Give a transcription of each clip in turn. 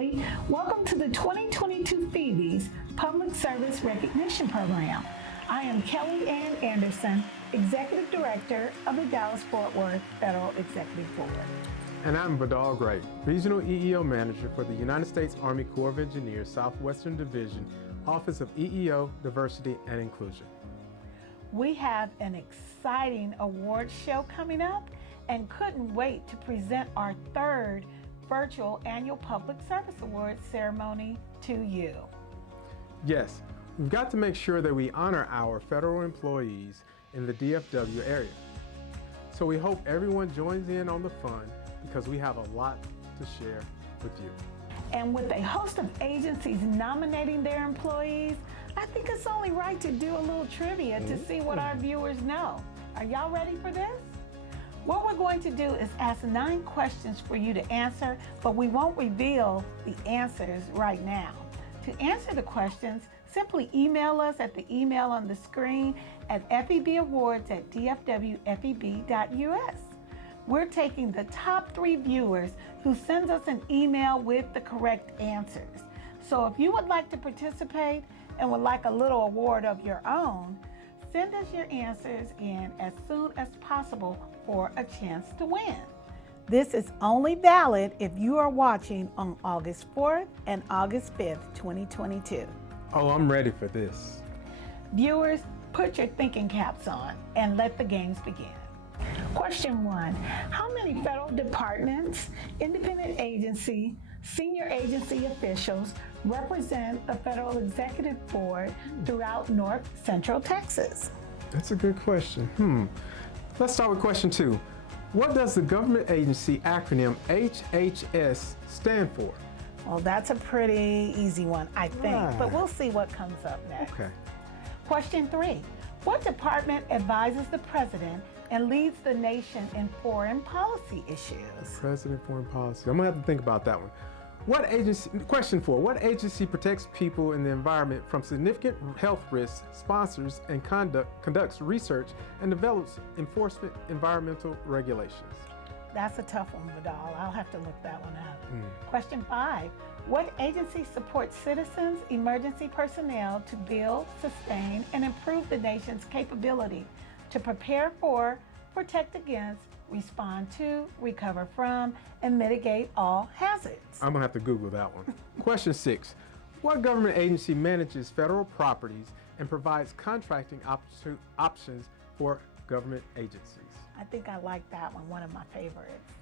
family. Welcome to the 2022 FEBies Public Service Recognition Program. I am Kelly Ann Anderson, Executive Director of the Dallas-Fort Worth Federal Executive Board. And I'm Vidal Gray, Regional EEO Manager for the United States Army Corps of Engineers Southwestern Division, Office of EEO, Diversity and Inclusion. We have an exciting awards show coming up and couldn't wait to present our third virtual annual Public Service Awards ceremony to you. Yes, we've got to make sure that we honor our federal employees in the DFW area. So we hope everyone joins in on the fun because we have a lot to share with you. And with a host of agencies nominating their employees, I think it's only right to do a little trivia to see what our viewers know. Are y'all ready for this? What we're going to do is ask 9 questions for you to answer, but we won't reveal the answers right now. To answer the questions, simply email us at the email on the screen at FEBawards@dfwfeb.us. We're taking the top 3 viewers who sends us an email with the correct answers. So if you would like to participate and would like a little award of your own, send us your answers in as soon as possible for a chance to win. This is only valid if you are watching on August 4th and August 5th, 2022. Oh, I'm ready for this. Viewers, put your thinking caps on and let the games begin. Question 1. How many federal departments, independent agency, senior agency officials represent the Federal Executive Board throughout North Central Texas? That's a good question. Let's start with question 2. What does the government agency acronym HHS stand for? Well, that's a pretty easy one, I think, but we'll see what comes up next. Okay. Question 3. What department advises the president and leads the nation in foreign policy issues? President, foreign policy. I'm gonna have to think about that one. Question 4, what agency protects people in the environment from significant health risks, sponsors, and conducts research and develops enforcement environmental regulations? That's a tough one, Vidal. I'll have to look that one up. Question 5, what agency supports citizens, emergency personnel to build, sustain, and improve the nation's capability to prepare for, protect against, respond to, recover from, and mitigate all hazards? I'm gonna have to Google that one. Question 6, what government agency manages federal properties and provides contracting options for government agencies? I think I like that one of my favorites.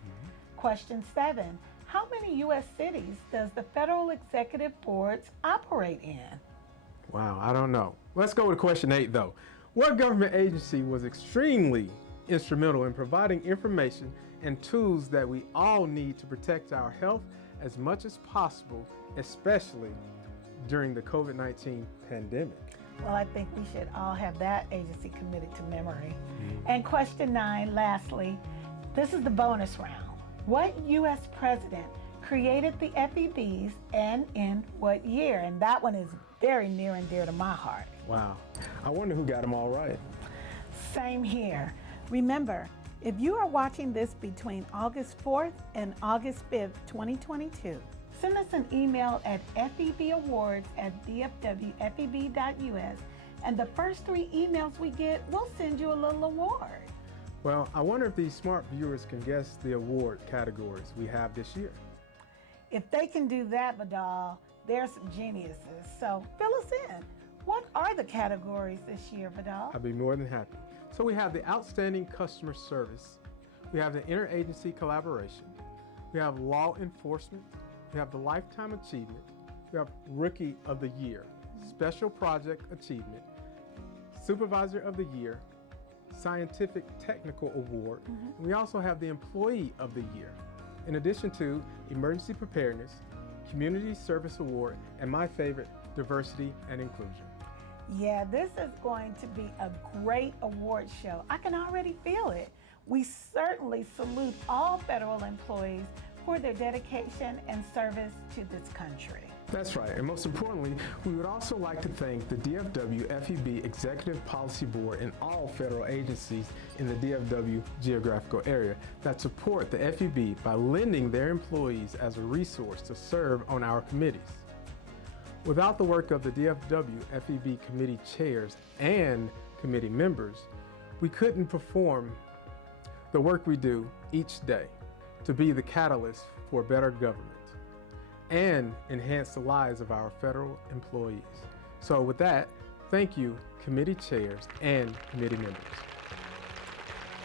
Question 7, how many U.S. cities does the Federal Executive Boards operate in? Wow, I don't know. Let's go with question 8 though. What government agency was extremely instrumental in providing information and tools that we all need to protect our health as much as possible, especially during the COVID-19 pandemic? Well, I think we should all have that agency committed to memory. And question 9, lastly, this is the bonus round. What U.S. president created the FEBies and in what year? And that one is very near and dear to my heart. Wow, I wonder who got them all right. Same here. Remember, if you are watching this between August 4th and August 5th, 2022, send us an email at FEBawards@dfwfeb.us, and the first 3 emails we get, we'll send you a little award. Well, I wonder if these smart viewers can guess the award categories we have this year. If they can do that, Vidal, they're some geniuses. So fill us in. What are the categories this year, Vidal? I'd be more than happy. So we have the Outstanding Customer Service, we have the Interagency Collaboration, we have Law Enforcement, we have the Lifetime Achievement, we have Rookie of the Year, Special Project Achievement, Supervisor of the Year, Scientific Technical Award, and we also have the Employee of the Year, in addition to Emergency Preparedness, Community Service Award, and my favorite, Diversity and Inclusion. Yeah, this is going to be a great award show. I can already feel it. We certainly salute all federal employees for their dedication and service to this country. That's right, and most importantly, we would also like to thank the DFW FEB Executive Policy Board and all federal agencies in the DFW geographical area that support the FEB by lending their employees as a resource to serve on our committees. Without the work of the DFW FEB committee chairs and committee members, we couldn't perform the work we do each day to be the catalyst for better government and enhance the lives of our federal employees. So with that, thank you, committee chairs and committee members.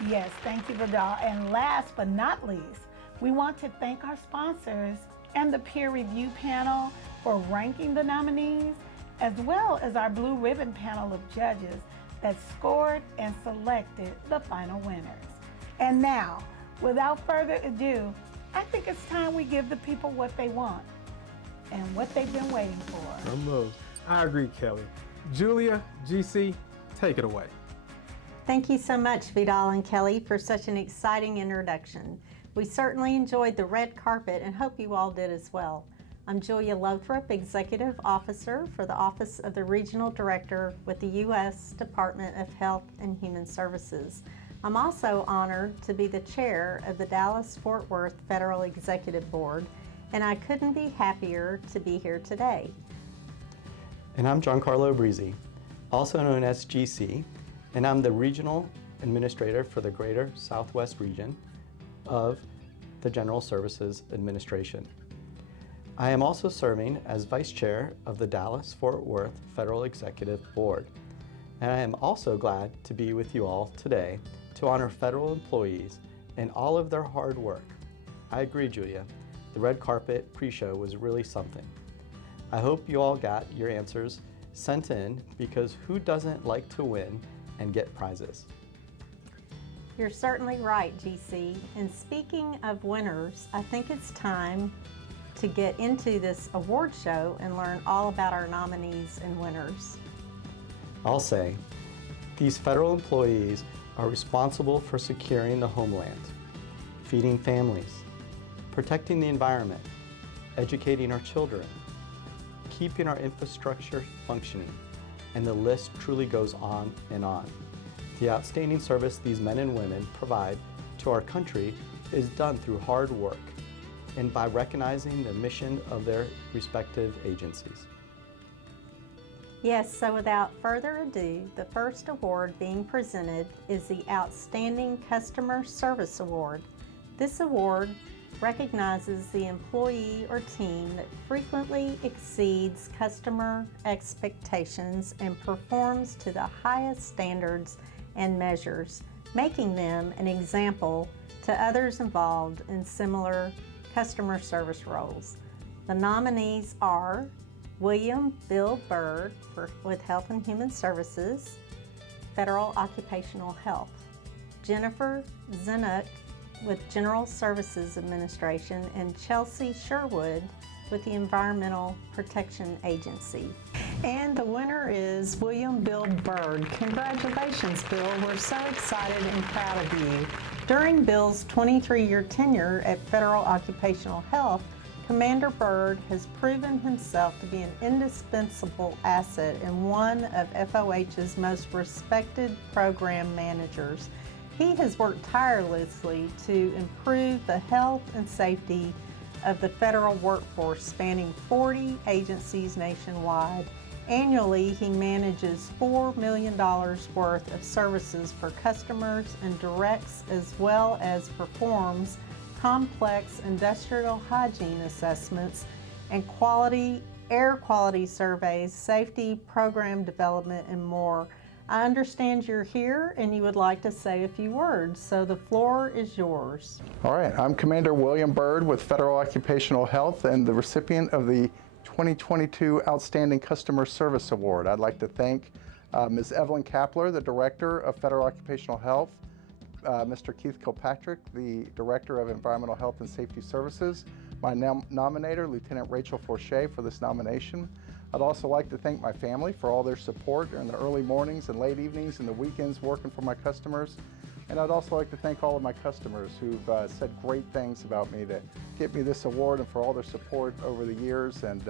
Yes, thank you, Vidal. And last but not least, we want to thank our sponsors and the peer review panel for ranking the nominees, as well as our blue ribbon panel of judges that scored and selected the final winners. And now, without further ado, I think it's time we give the people what they want and what they've been waiting for. I agree, Kelly. Julia, GC, take it away. Thank you so much, Vidal and Kelly, for such an exciting introduction. We certainly enjoyed the red carpet and hope you all did as well. I'm Julia Lothrop, Executive Officer for the Office of the Regional Director with the U.S. Department of Health and Human Services. I'm also honored to be the chair of the Dallas-Fort Worth Federal Executive Board, and I couldn't be happier to be here today. And I'm Giancarlo Breezy, also known as GC, and I'm the Regional Administrator for the Greater Southwest Region of the General Services Administration. I am also serving as Vice Chair of the Dallas-Fort Worth Federal Executive Board, and I am also glad to be with you all today to honor federal employees and all of their hard work. I agree, Julia. The red carpet pre-show was really something. I hope you all got your answers sent in, because who doesn't like to win and get prizes? You're certainly right, GC. And speaking of winners, I think it's time to get into this award show and learn all about our nominees and winners. I'll say, these federal employees are responsible for securing the homeland, feeding families, protecting the environment, educating our children, keeping our infrastructure functioning, and the list truly goes on and on. The outstanding service these men and women provide to our country is done through hard work and by recognizing the mission of their respective agencies. Yes, so without further ado, the first award being presented is the Outstanding Customer Service Award. This award recognizes the employee or team that frequently exceeds customer expectations and performs to the highest standards and measures, making them an example to others involved in similar customer service roles. The nominees are William Bill Byrd with Health and Human Services, Federal Occupational Health, Jennifer Zinuk with General Services Administration, and Chelsea Sherwood with the Environmental Protection Agency. And the winner is William Bill Byrd. Congratulations, Bill. We're so excited and proud of you. During Bill's 23-year tenure at Federal Occupational Health, Commander Byrd has proven himself to be an indispensable asset and one of FOH's most respected program managers. He has worked tirelessly to improve the health and safety of the federal workforce spanning 40 agencies nationwide. Annually, he manages $4 million worth of services for customers and directs as well as performs complex industrial hygiene assessments and air quality surveys, safety program development, and more. I understand you're here and you would like to say a few words, so the floor is yours. All right, I'm Commander William Byrd with Federal Occupational Health and the recipient of the 2022 Outstanding Customer Service Award. I'd like to thank Ms. Evelyn Kapler, the Director of Federal Occupational Health, Mr. Keith Kilpatrick, the Director of Environmental Health and Safety Services, my nominator, Lieutenant Rachel Forche, for this nomination. I'd also like to thank my family for all their support during the early mornings and late evenings and the weekends working for my customers. And I'd also like to thank all of my customers who've said great things about me to get me this award and for all their support over the years. And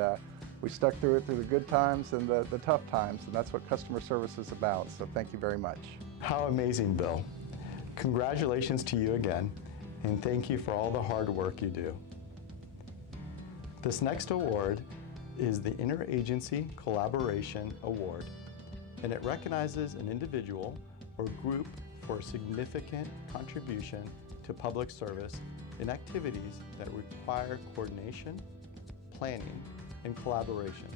we stuck through it through the good times and the tough times, and that's what customer service is about. So thank you very much. How amazing, Bill. Congratulations to you again, and thank you for all the hard work you do. This next award is the Interagency Collaboration Award, and it recognizes an individual or group for significant contribution to public service in activities that require coordination, planning, and collaboration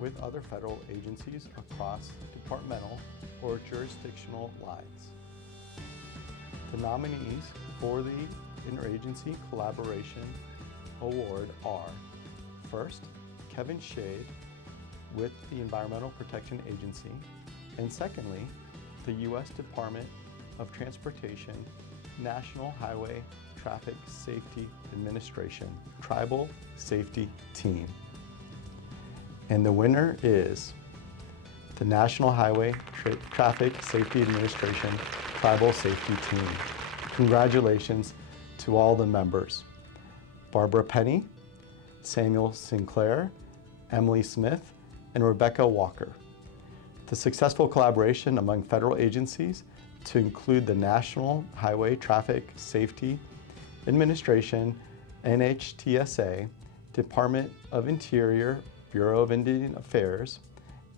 with other federal agencies across departmental or jurisdictional lines. The nominees for the Interagency Collaboration Award are, first, Kevin Shade with the Environmental Protection Agency, and secondly, the U.S. Department of Transportation National Highway Traffic Safety Administration Tribal Safety Team. And the winner is the National Highway Traffic Safety Administration Tribal Safety Team. Congratulations to all the members: Barbara Penny, Samuel Sinclair, Emily Smith, and Rebecca Walker. The successful collaboration among federal agencies to include the National Highway Traffic Safety Administration, NHTSA, Department of Interior, Bureau of Indian Affairs,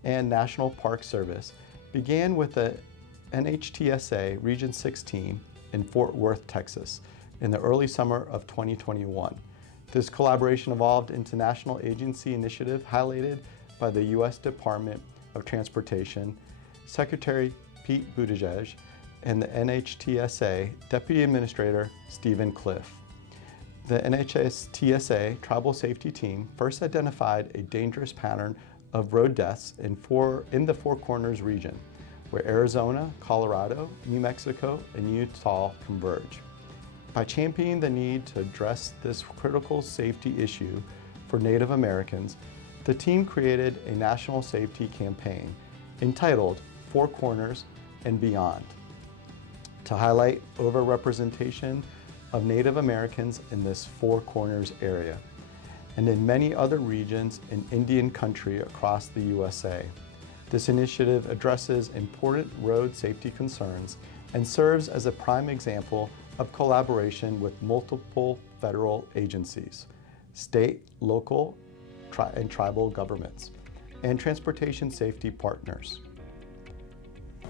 and National Park Service began with the NHTSA Region 6 team in Fort Worth, Texas, in the early summer of 2021. This collaboration evolved into national agency initiative highlighted by the U.S. Department of Transportation, Secretary Pete Buttigieg, and the NHTSA Deputy Administrator Stephen Cliff. The NHTSA Tribal Safety Team first identified a dangerous pattern of road deaths in the Four Corners region, where Arizona, Colorado, New Mexico, and Utah converge. By championing the need to address this critical safety issue for Native Americans, the team created a national safety campaign entitled Four Corners and Beyond to highlight overrepresentation of Native Americans in this Four Corners area and in many other regions in Indian country across the USA. This initiative addresses important road safety concerns and serves as a prime example of collaboration with multiple federal agencies, state, local, and tribal governments, and transportation safety partners.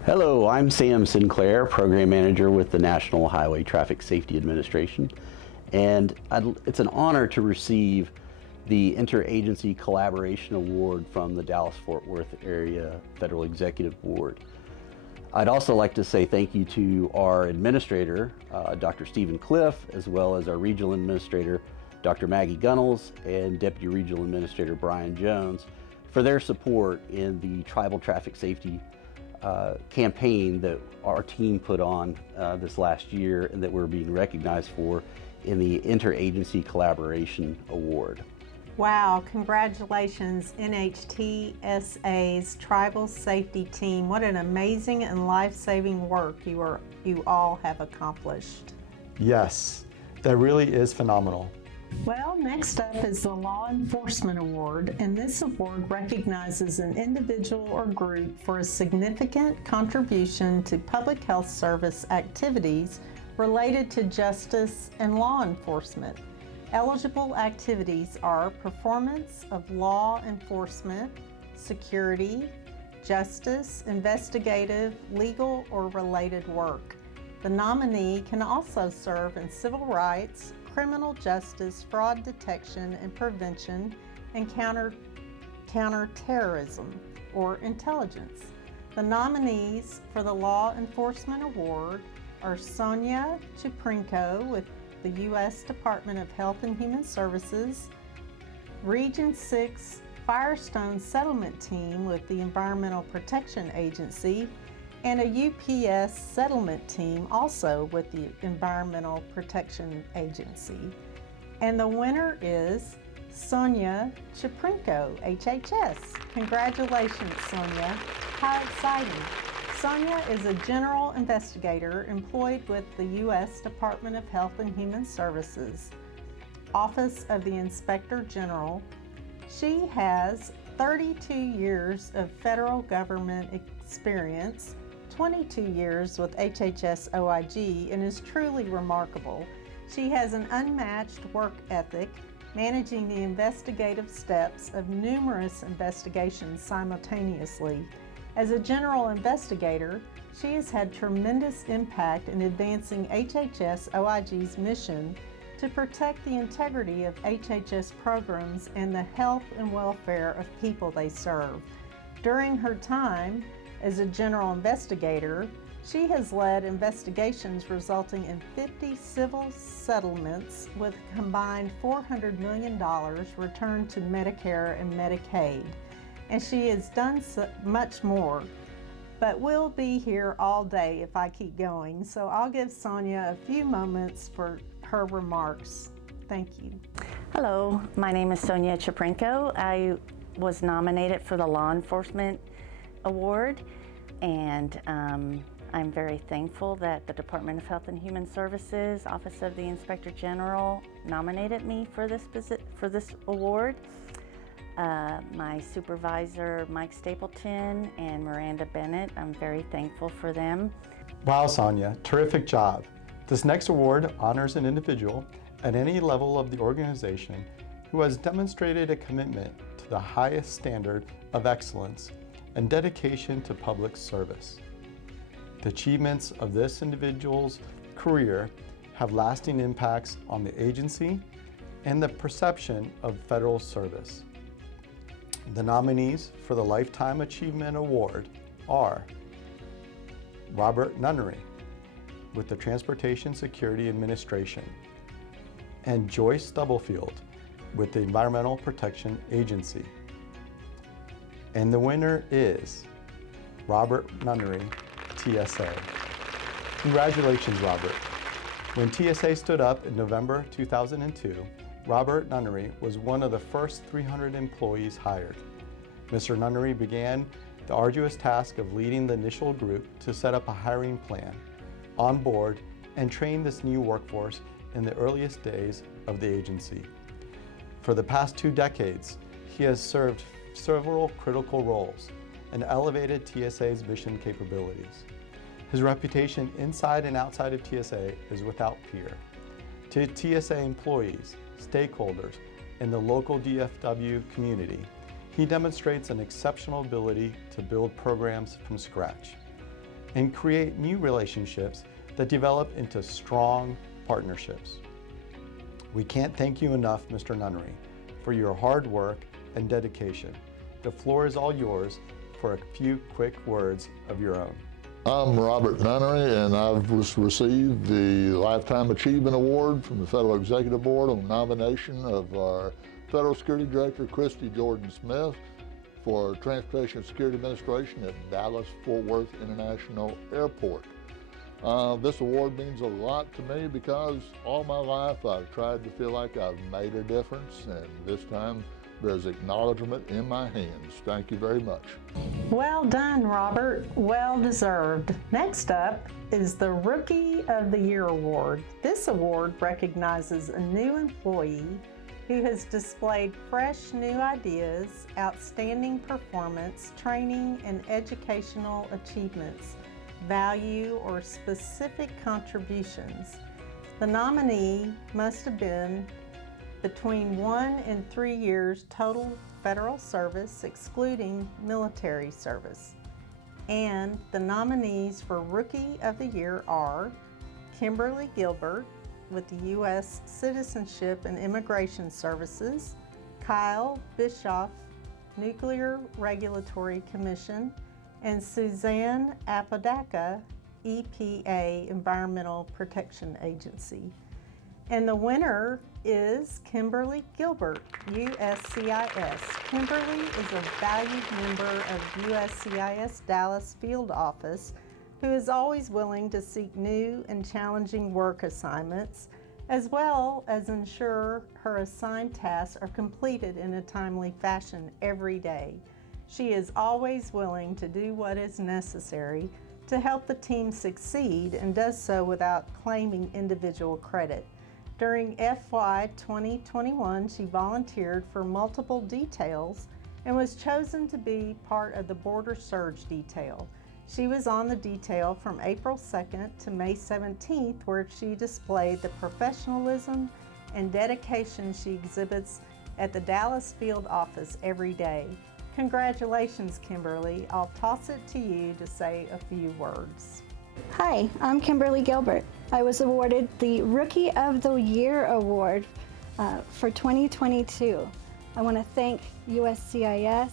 Hello, I'm Sam Sinclair, Program Manager with the National Highway Traffic Safety Administration, and it's an honor to receive the Interagency Collaboration Award from the Dallas-Fort Worth Area Federal Executive Board. I'd also like to say thank you to our administrator, Dr. Stephen Cliff, as well as our regional administrator, Dr. Maggie Gunnels, and Deputy Regional Administrator Brian Jones for their support in the Tribal Traffic Safety campaign that our team put on this last year and that we're being recognized for in the Interagency Collaboration Award. Wow, congratulations NHTSA's Tribal Safety Team. What an amazing and life-saving work you all have accomplished. Yes, that really is phenomenal. Well, next up is the Law Enforcement Award, and this award recognizes an individual or group for a significant contribution to public health service activities related to justice and law enforcement. Eligible activities are performance of law enforcement, security, justice, investigative, legal, or related work. The nominee can also serve in civil rights, criminal justice, fraud detection and prevention, and counterterrorism or intelligence. The nominees for the Law Enforcement Award are Sonia Chuprinko with the U.S. Department of Health and Human Services, Region 6 Firestone Settlement Team with the Environmental Protection Agency, and a UPS settlement team also with the Environmental Protection Agency. And the winner is Sonia Chuprinko, HHS. Congratulations, Sonia. How exciting. Sonia is a general investigator employed with the U.S. Department of Health and Human Services, Office of the Inspector General. She has 32 years of federal government experience, 22 years with HHS OIG, and is truly remarkable. She has an unmatched work ethic, managing the investigative steps of numerous investigations simultaneously. As a general investigator, she has had tremendous impact in advancing HHS OIG's mission to protect the integrity of HHS programs and the health and welfare of people they serve. During her time as a general investigator, she has led investigations resulting in 50 civil settlements with a combined $400 million returned to Medicare and Medicaid. And she has done so much more, but we'll be here all day if I keep going. So I'll give Sonia a few moments for her remarks. Thank you. Hello, my name is Sonia Chaprenko. I was nominated for the Law Enforcement Award, and I'm very thankful that the Department of Health and Human Services, Office of the Inspector General, nominated me for this award. My supervisor, Mike Stapleton, and Miranda Bennett, I'm very thankful for them. Wow, Sonia, terrific job. This next award honors an individual at any level of the organization who has demonstrated a commitment to the highest standard of excellence and dedication to public service. The achievements of this individual's career have lasting impacts on the agency and the perception of federal service. The nominees for the Lifetime Achievement Award are Robert Nunnery with the Transportation Security Administration and Joyce Stubblefield with the Environmental Protection Agency. And the winner is Robert Nunnery, TSA. Congratulations, Robert. When TSA stood up in November 2002, Robert Nunnery was one of the first 300 employees hired. Mr. Nunnery began the arduous task of leading the initial group to set up a hiring plan, onboard, and train this new workforce in the earliest days of the agency. For the past 2 decades, he has served several critical roles and elevated TSA's mission capabilities. His reputation inside and outside of TSA is without peer. To TSA employees, stakeholders, and the local DFW community, he demonstrates an exceptional ability to build programs from scratch and create new relationships that develop into strong partnerships. We can't thank you enough, Mr. Nunnery, for your hard work and dedication. The floor is all yours for a few quick words of your own. I'm Robert Nunnery, and I've received the Lifetime Achievement Award from the Federal Executive Board on nomination of our Federal Security Director, Christy Jordan Smith, for Transportation Security Administration at Dallas-Fort Worth International Airport. This award means a lot to me because all my life I've tried to feel like I've made a difference, and this time there's acknowledgement in my hands. Thank you very much. Well done, Robert. Well deserved. Next up is the Rookie of the Year Award. This award recognizes a new employee who has displayed fresh new ideas, outstanding performance, training, and educational achievements, value, or specific contributions. The nominee must have been between 1 and 3 years total federal service, excluding military service. And the nominees for Rookie of the Year are Kimberly Gilbert with the U.S. Citizenship and Immigration Services, Kyle Bischoff, Nuclear Regulatory Commission, and Suzanne Apodaca, EPA, Environmental Protection Agency. And the winner is Kimberly Gilbert, USCIS. Kimberly is a valued member of USCIS Dallas Field Office who is always willing to seek new and challenging work assignments, as well as ensure her assigned tasks are completed in a timely fashion every day. She is always willing to do what is necessary to help the team succeed and does so without claiming individual credit. During FY 2021, she volunteered for multiple details and was chosen to be part of the border surge detail. She was on the detail from April 2nd to May 17th, where she displayed the professionalism and dedication she exhibits at the Dallas field office every day. Congratulations, Kimberly. I'll toss it to you to say a few words. Hi, I'm Kimberly Gilbert. I was awarded the Rookie of the Year Award for 2022. I want to thank USCIS,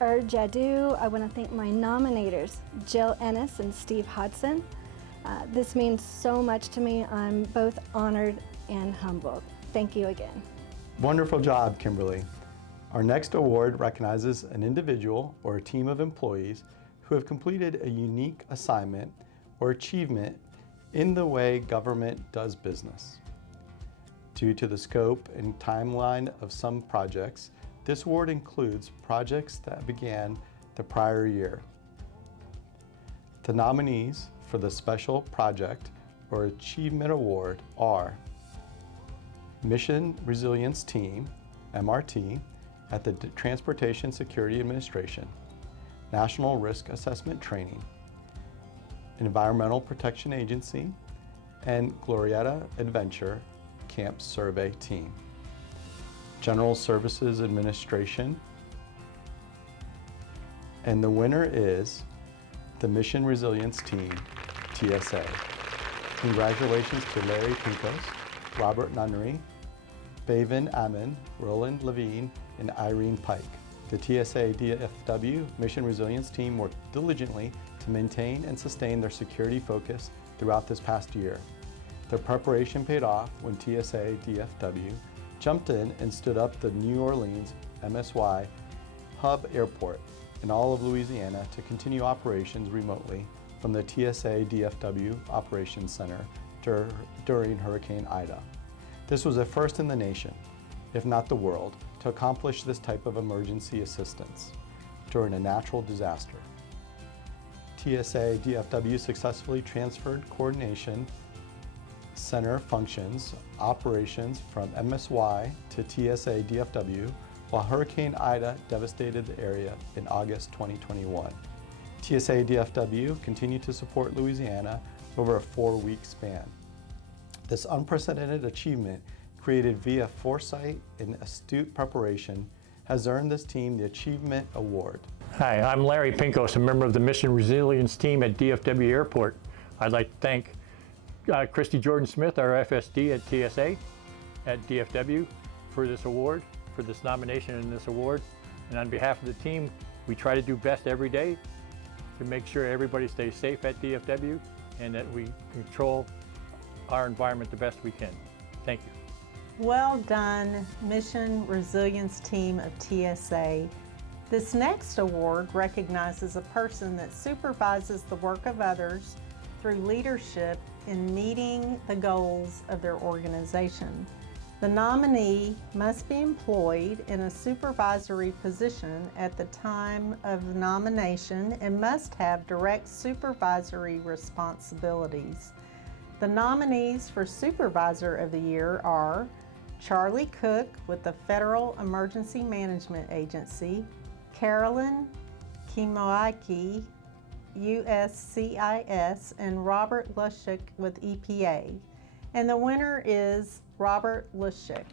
Jadu. I want to thank my nominators, Jill Ennis and Steve Hodson. This means so much to me. I'm both honored and humbled. Thank you again. Wonderful job, Kimberly. Our next award recognizes an individual or a team of employees who have completed a unique assignment or achievement in the way government does business. Due to the scope and timeline of some projects, this award includes projects that began the prior year. The nominees for the Special Project or Achievement Award are Mission Resilience Team, MRT, at the Transportation Security Administration, National Risk Assessment Training, Environmental Protection Agency, and Glorietta Adventure Camp Survey Team. General Services Administration, and the winner is the Mission Resilience Team, TSA. Congratulations to Larry Pincos, Robert Nunnery, Baven Ammon, Roland Levine, and Irene Pike. The TSA DFW Mission Resilience Team worked diligently to maintain and sustain their security focus throughout this past year. Their preparation paid off when TSA DFW jumped in and stood up the New Orleans MSY hub airport in all of Louisiana to continue operations remotely from the TSA DFW Operations Center during Hurricane Ida. This was a first in the nation, if not the world, to accomplish this type of emergency assistance during a natural disaster. TSA DFW successfully transferred coordination center functions, operations from MSY to TSA DFW while Hurricane Ida devastated the area in August 2021. TSA DFW continued to support Louisiana over a 4-week span. This unprecedented achievement, created via foresight and astute preparation, has earned this team the Achievement Award. Hi, I'm Larry Pincos, a member of the Mission Resilience Team at DFW Airport. I'd like to thank Christy Jordan Smith, our FSD at TSA at DFW, for this award, for this nomination and this award. And on behalf of the team, we try to do best every day to make sure everybody stays safe at DFW and that we control our environment the best we can. Thank you. Well done, Mission Resilience Team of TSA. This next award recognizes a person that supervises the work of others through leadership in meeting the goals of their organization. The nominee must be employed in a supervisory position at the time of nomination and must have direct supervisory responsibilities. The nominees for Supervisor of the Year are Charlie Cook with the Federal Emergency Management Agency, Carolyn Kimoaki, USCIS, and Robert Lushik with EPA. And the winner is Robert Lushik.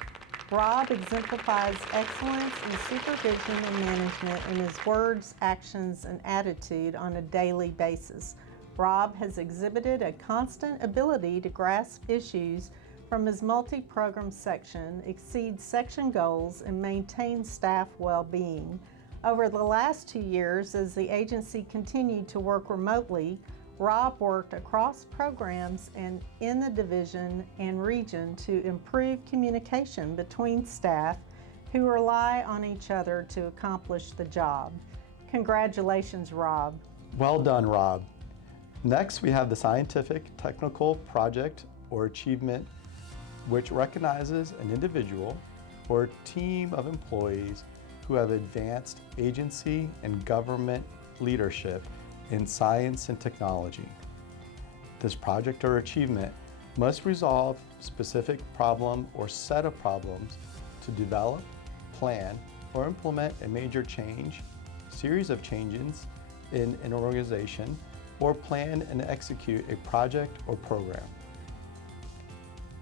Rob exemplifies excellence in supervision and management in his words, actions, and attitude on a daily basis. Rob has exhibited a constant ability to grasp issues from his multi-program section, exceed section goals, and maintain staff well-being. Over the last 2 years, as the agency continued to work remotely, Rob worked across programs and in the division and region to improve communication between staff who rely on each other to accomplish the job. Congratulations, Rob. Well done, Rob. Next, we have the Scientific Technical Project or Achievement, which recognizes an individual or team of employees who have advanced agency and government leadership in science and technology. This project or achievement must resolve specific problem or set of problems to develop, plan, or implement a major change, series of changes in an organization, or plan and execute a project or program.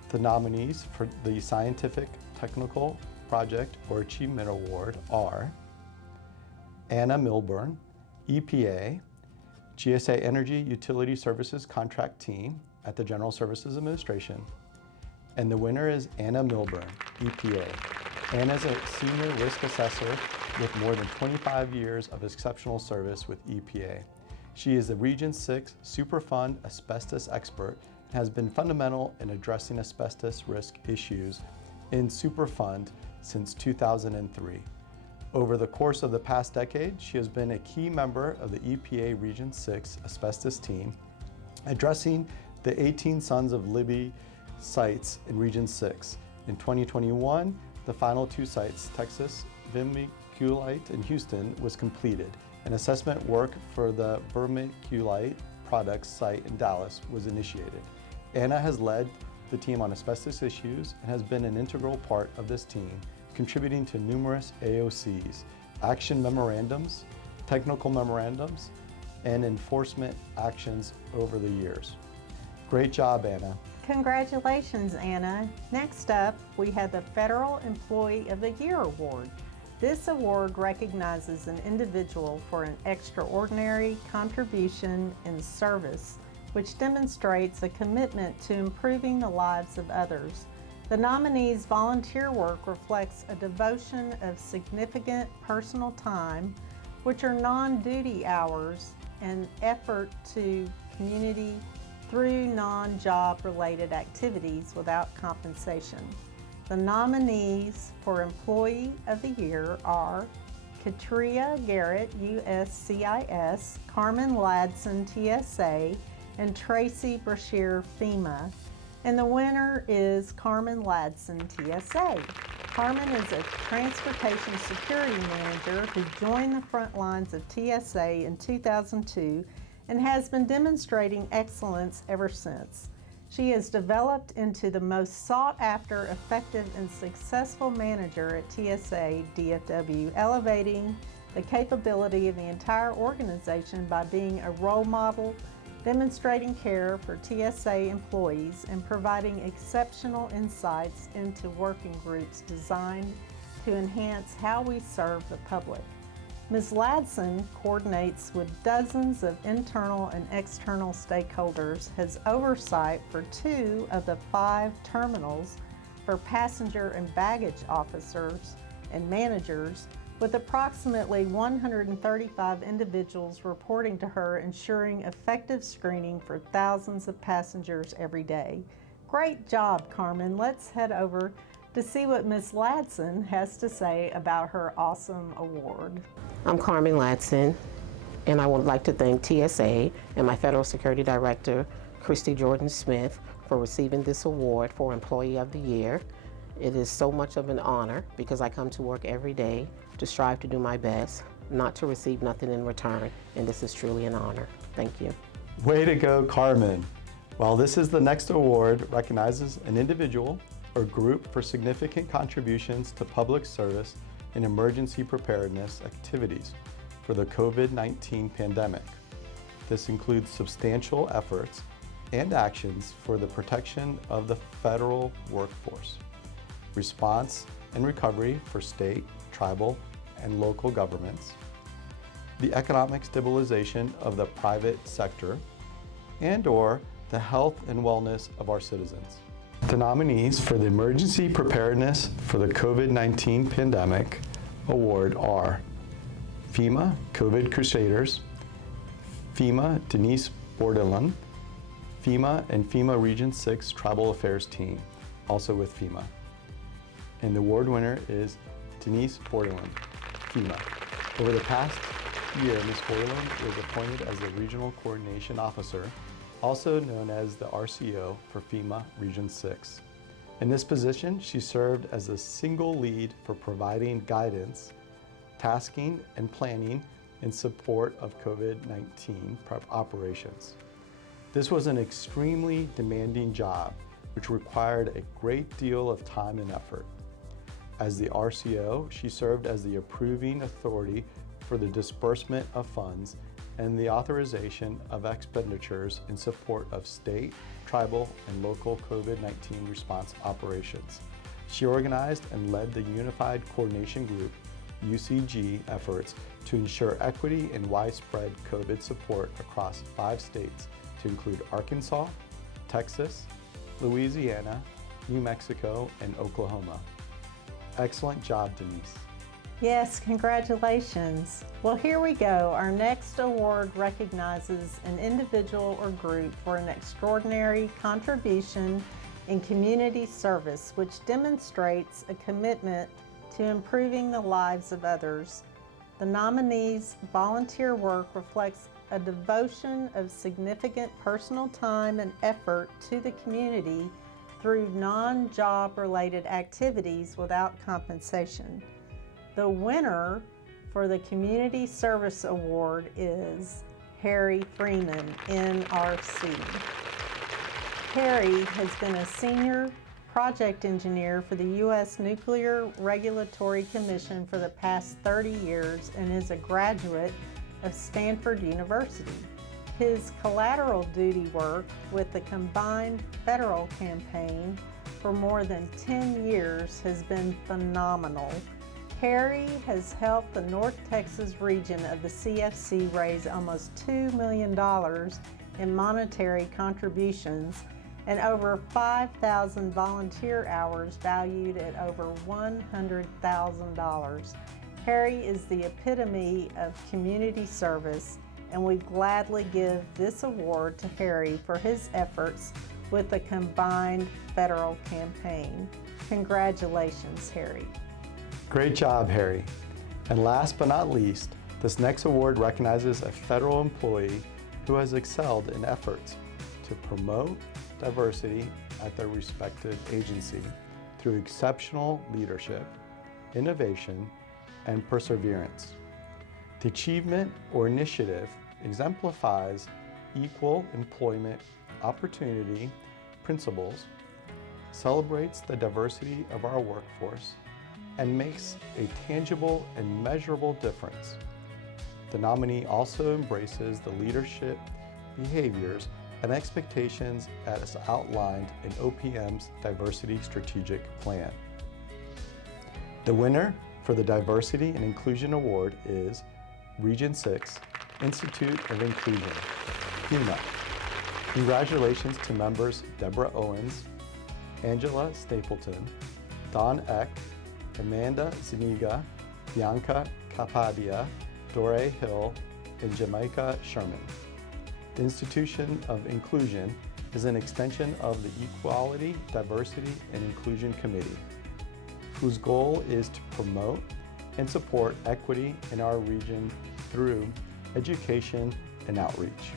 The nominees for the Scientific Technical Project or Achievement Award are Anna Milburn, EPA, GSA Energy Utility Services Contract Team at the General Services Administration. And the winner is Anna Milburn, EPA. Anna is a senior risk assessor with more than 25 years of exceptional service with EPA. She is the Region 6 Superfund asbestos expert and has been fundamental in addressing asbestos risk issues in Superfund since 2003. Over the course of the past decade, she has been a key member of the EPA Region 6 asbestos team, addressing the 18 Sons of Libby sites in Region 6. In 2021, the final 2 sites, Texas Vermiculite in Houston, was completed. And assessment work for the Vermiculite products site in Dallas was initiated. Anna has led the team on asbestos issues and has been an integral part of this team, contributing to numerous AOCs, action memorandums, technical memorandums, and enforcement actions over the years. Great job, Anna. Congratulations, Anna. Next up, we have the Federal Employee of the Year Award. This award recognizes an individual for an extraordinary contribution in service, which demonstrates a commitment to improving the lives of others. The nominee's volunteer work reflects a devotion of significant personal time, which are non-duty hours, and effort to community through non-job related activities without compensation. The nominees for Employee of the Year are Katria Garrett, USCIS, Carmen Ladson, TSA, and Tracy Brashear, FEMA. And the winner is Carmen Ladson, TSA. Carmen is a transportation security manager who joined the front lines of TSA in 2002 and has been demonstrating excellence ever since. She has developed into the most sought-after, effective, and successful manager at TSA DFW, elevating the capability of the entire organization by being a role model, demonstrating care for TSA employees, and providing exceptional insights into working groups designed to enhance how we serve the public. Ms. Ladson coordinates with dozens of internal and external stakeholders, has oversight for 2 of the 5 terminals for passenger and baggage officers and managers, with approximately 135 individuals reporting to her, ensuring effective screening for thousands of passengers every day. Great job, Carmen. Let's head over to see what Ms. Ladson has to say about her awesome award. I'm Carmen Ladson, and I would like to thank TSA and my Federal Security Director, Christy Jordan Smith, for receiving this award for Employee of the Year. It is so much of an honor because I come to work every day to strive to do my best, not to receive nothing in return, and this is truly an honor. Thank you. Way to go, Carmen. Well, this is the next award, recognizes an individual or group for significant contributions to public service and emergency preparedness activities for the COVID-19 pandemic. This includes substantial efforts and actions for the protection of the federal workforce, response and recovery for state, tribal, and local governments, the economic stabilization of the private sector, and/or the health and wellness of our citizens. The nominees for the Emergency Preparedness for the COVID-19 Pandemic Award are FEMA COVID Crusaders, FEMA Denise Bordelon, FEMA and FEMA Region 6 Tribal Affairs Team, also with FEMA. And the award winner is Denise Bordelon, FEMA. Over the past year, Ms. Bordelon was appointed as the Regional Coordination Officer, also known as the RCO for FEMA Region 6. In this position, she served as the single lead for providing guidance, tasking, and planning in support of COVID-19 operations. This was an extremely demanding job, which required a great deal of time and effort. As the RCO, she served as the approving authority for the disbursement of funds and the authorization of expenditures in support of state, tribal, and local COVID-19 response operations. She organized and led the Unified Coordination Group, UCG, efforts to ensure equity and widespread COVID support across 5 states, to include Arkansas, Texas, Louisiana, New Mexico, and Oklahoma. Excellent job, Denise. Yes, congratulations. Well, here we go. Our next award recognizes an individual or group for an extraordinary contribution in community service, which demonstrates a commitment to improving the lives of others. The nominees' volunteer work reflects a devotion of significant personal time and effort to the community through non-job related activities without compensation. The winner for the Community Service Award is Harry Freeman, NRC. Harry has been a senior project engineer for the U.S. Nuclear Regulatory Commission for the past 30 years and is a graduate of Stanford University. His collateral duty work with the combined federal campaign for more than 10 years has been phenomenal. Harry has helped the North Texas region of the CFC raise almost $2 million in monetary contributions and over 5,000 volunteer hours valued at over $100,000. Harry is the epitome of community service, and we gladly give this award to Harry for his efforts with the combined federal campaign. Congratulations, Harry. Great job, Harry. And last but not least, this next award recognizes a federal employee who has excelled in efforts to promote diversity at their respective agency through exceptional leadership, innovation, and perseverance. The achievement or initiative exemplifies equal employment opportunity principles, celebrates the diversity of our workforce, and makes a tangible and measurable difference. The nominee also embraces the leadership behaviors and expectations as outlined in OPM's Diversity Strategic Plan. The winner for the Diversity and Inclusion Award is Region 6 Institute of Inclusion, FEMA. Congratulations to members Deborah Owens, Angela Stapleton, Don Eck, Amanda Zuniga, Bianca Capadia, Dore Hill, and Jamaica Sherman. The Institution of Inclusion is an extension of the Equality, Diversity, and Inclusion Committee, whose goal is to promote and support equity in our region through education and outreach.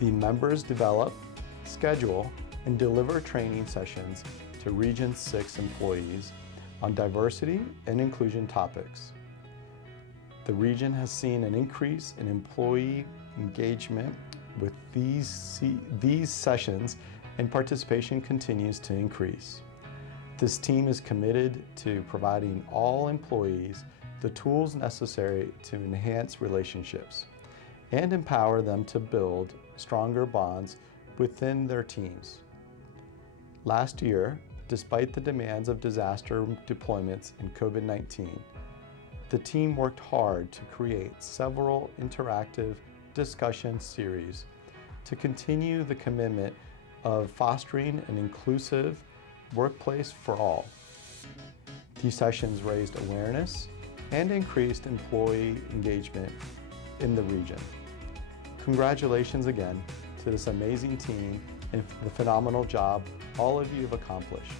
The members develop, schedule, and deliver training sessions to Region 6 employees on diversity and inclusion topics. The region has seen an increase in employee engagement with these sessions, and participation continues to increase. This team is committed to providing all employees the tools necessary to enhance relationships and empower them to build stronger bonds within their teams. Last year, despite the demands of disaster deployments and COVID-19, the team worked hard to create several interactive discussion series to continue the commitment of fostering an inclusive workplace for all. These sessions raised awareness and increased employee engagement in the region. Congratulations again to this amazing team and the phenomenal job all of you have accomplished.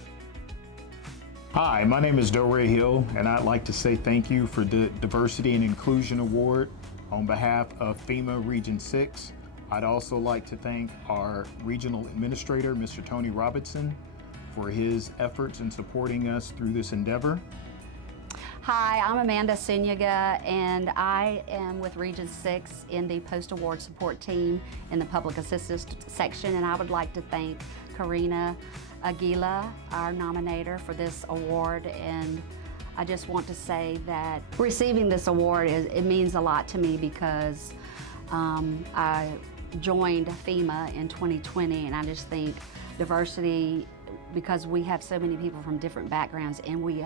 Hi, my name is Dore Hill, and I'd like to say thank you for the Diversity and Inclusion Award on behalf of FEMA Region 6. I'd also like to thank our Regional Administrator, Mr. Tony Robinson, for his efforts in supporting us through this endeavor. Hi, I'm Amanda Suniga, and I am with Region 6 in the post-award support team in the public assistance section, and I would like to thank Karina Aguila, our nominator for this award, and I just want to say that receiving this award, it means a lot to me because I joined FEMA in 2020, and I just think diversity, because we have so many people from different backgrounds, and we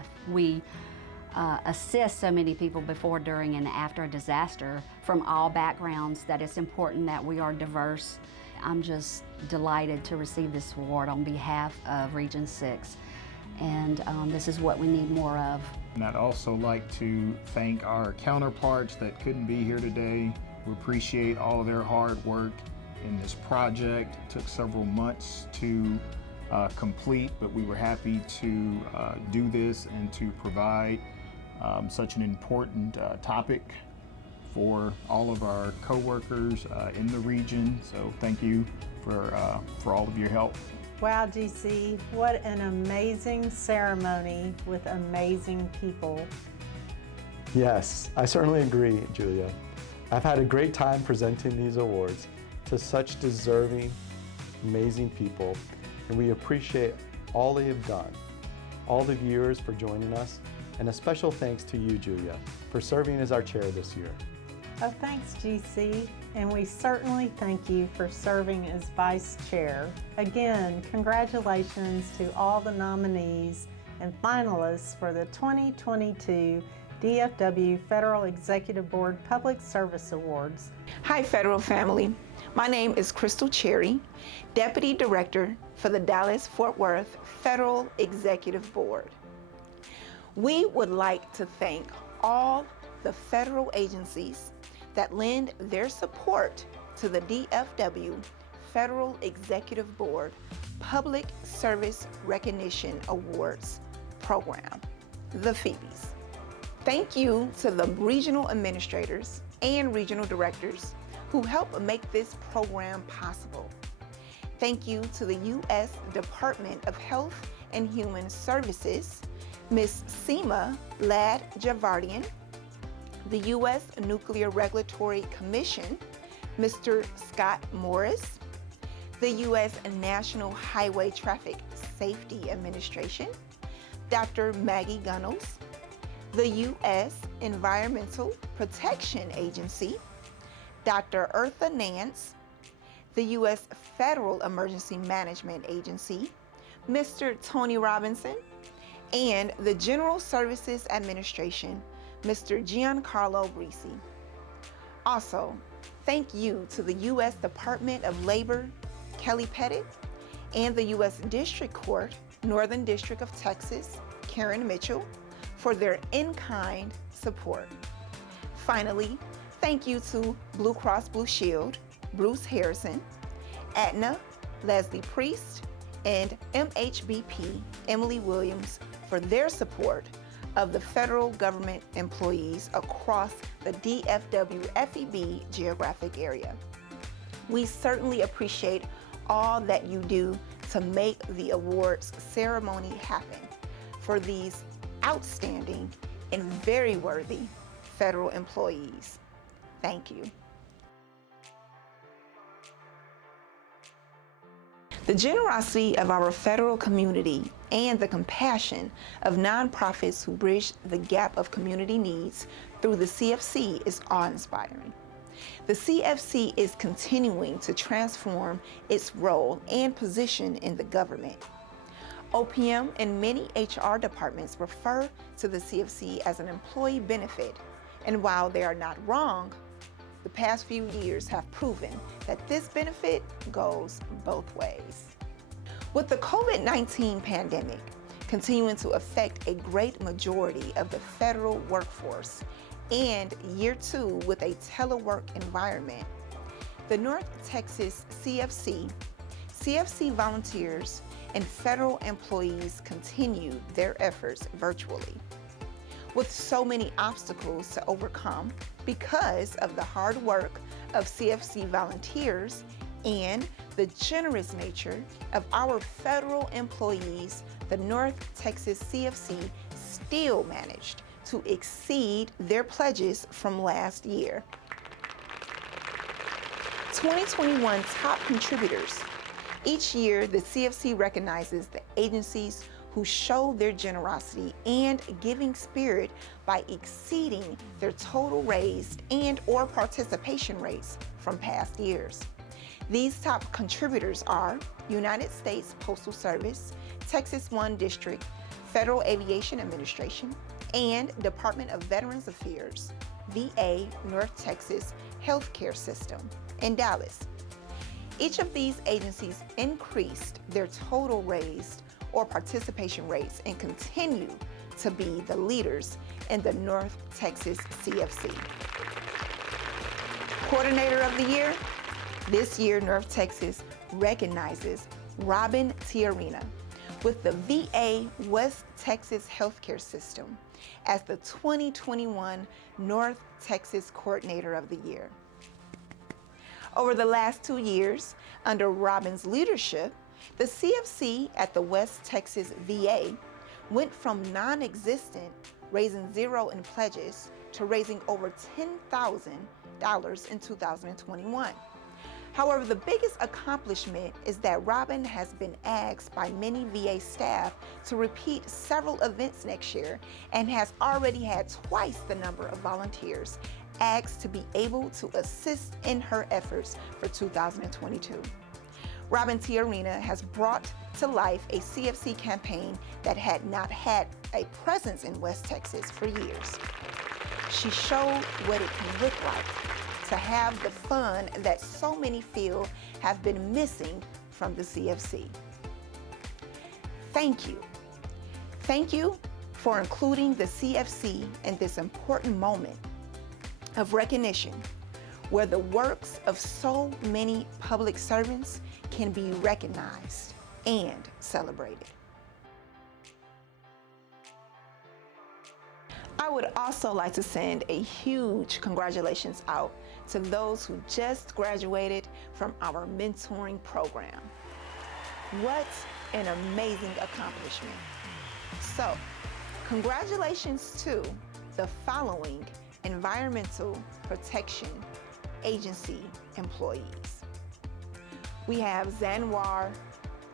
assist so many people before, during, and after a disaster from all backgrounds, that it's important that we are diverse. I'm just delighted to receive this award on behalf of Region 6, and this is what we need more of. And I'd also like to thank our counterparts that couldn't be here today. We appreciate all of their hard work in this project. It took several months to complete, but we were happy to do this and to provide such an important topic for all of our co-workers in the region. So thank you for all of your help. Wow, GC, what an amazing ceremony with amazing people. Yes, I certainly agree, Julia. I've had a great time presenting these awards to such deserving, amazing people, and we appreciate all they have done, all the viewers for joining us, and a special thanks to you, Julia, for serving as our chair this year. Oh, thanks, GC. And we certainly thank you for serving as vice chair. Again, congratulations to all the nominees and finalists for the 2022 DFW Federal Executive Board Public Service Awards. Hi, Federal family. My name is Crystal Cherry, Deputy Director for the Dallas-Fort Worth Federal Executive Board. We would like to thank all the federal agencies that lend their support to the DFW Federal Executive Board Public Service Recognition Awards program, the FEBies. Thank you to the regional administrators and regional directors who help make this program possible. Thank you to the U.S. Department of Health and Human Services, Ms. Seema Ladd-Javardian, the U.S. Nuclear Regulatory Commission, Mr. Scott Morris, the U.S. National Highway Traffic Safety Administration, Dr. Maggie Gunnels, the U.S. Environmental Protection Agency, Dr. Eartha Nance, the U.S. Federal Emergency Management Agency, Mr. Tony Robinson, and the General Services Administration, Mr. Giancarlo Brisi. Also, thank you to the U.S. Department of Labor, Kelly Pettit, and the U.S. District Court, Northern District of Texas, Karen Mitchell, for their in-kind support. Finally, thank you to Blue Cross Blue Shield, Bruce Harrison, Aetna, Leslie Priest, and MHBP, Emily Williams, for their support of the federal government employees across the DFW FEB geographic area. We certainly appreciate all that you do to make the awards ceremony happen for these outstanding and very worthy federal employees. Thank you. The generosity of our federal community and the compassion of nonprofits who bridge the gap of community needs through the CFC is awe-inspiring. The CFC is continuing to transform its role and position in the government. OPM and many HR departments refer to the CFC as an employee benefit, and while they are not wrong, the past few years have proven that this benefit goes both ways. With the COVID-19 pandemic continuing to affect a great majority of the federal workforce, and year 2 with a telework environment, the North Texas CFC volunteers, and federal employees continue their efforts virtually. With so many obstacles to overcome because of the hard work of CFC volunteers and the generous nature of our federal employees, the North Texas CFC still managed to exceed their pledges from last year. 2021 top contributors. Each year, the CFC recognizes the agencies who show their generosity and giving spirit by exceeding their total raised and or participation rates from past years. These top contributors are United States Postal Service, Texas 1 District, Federal Aviation Administration, and Department of Veterans Affairs, VA North Texas Healthcare System in Dallas. Each of these agencies increased their total raised or participation rates and continue to be the leaders in the North Texas CFC. Coordinator of the Year. This year, North Texas recognizes Robin Tiarina with the VA West Texas Healthcare System as the 2021 North Texas Coordinator of the Year. Over the last 2 years, under Robin's leadership, the CFC at the West Texas VA went from non-existent, raising zero in pledges, to raising over $10,000 in 2021. However, the biggest accomplishment is that Robin has been asked by many VA staff to repeat several events next year and has already had twice the number of volunteers asked to be able to assist in her efforts for 2022. Robin Tiarina has brought to life a CFC campaign that had not had a presence in West Texas for years. She showed what it can look like to have the fun that so many feel have been missing from the CFC. Thank you. Thank you for including the CFC in this important moment of recognition where the works of so many public servants can be recognized and celebrated. I would also like to send a huge congratulations out to those who just graduated from our mentoring program. What an amazing accomplishment. So, congratulations to the following Environmental Protection Agency employees. We have Zanwar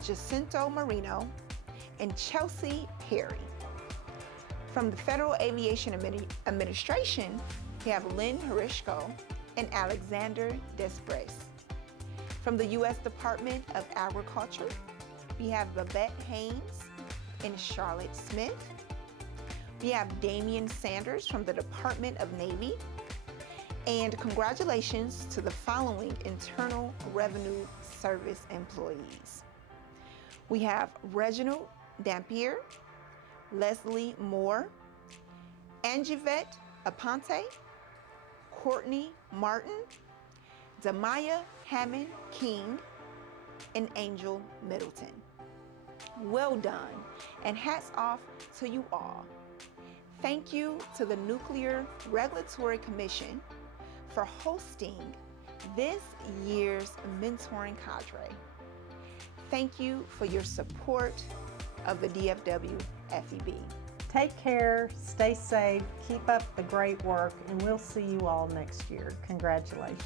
Jacinto Marino and Chelsea Perry. From the Federal Aviation Administration, we have Lynn Harishko and Alexander Despres. From the U.S. Department of Agriculture, we have Babette Haynes and Charlotte Smith. We have Damian Sanders from the Department of Navy. And congratulations to the following Internal Revenue Service employees. We have Reginald Dampier, Leslie Moore, Angivet Aponte, Courtney Martin, Damaya Hammond King, and Angel Middleton. Well done, and hats off to you all. Thank you to the Nuclear Regulatory Commission for hosting this year's mentoring cadre. Thank you for your support of the DFW FEB. Take care, stay safe, keep up the great work, and we'll see you all next year. Congratulations.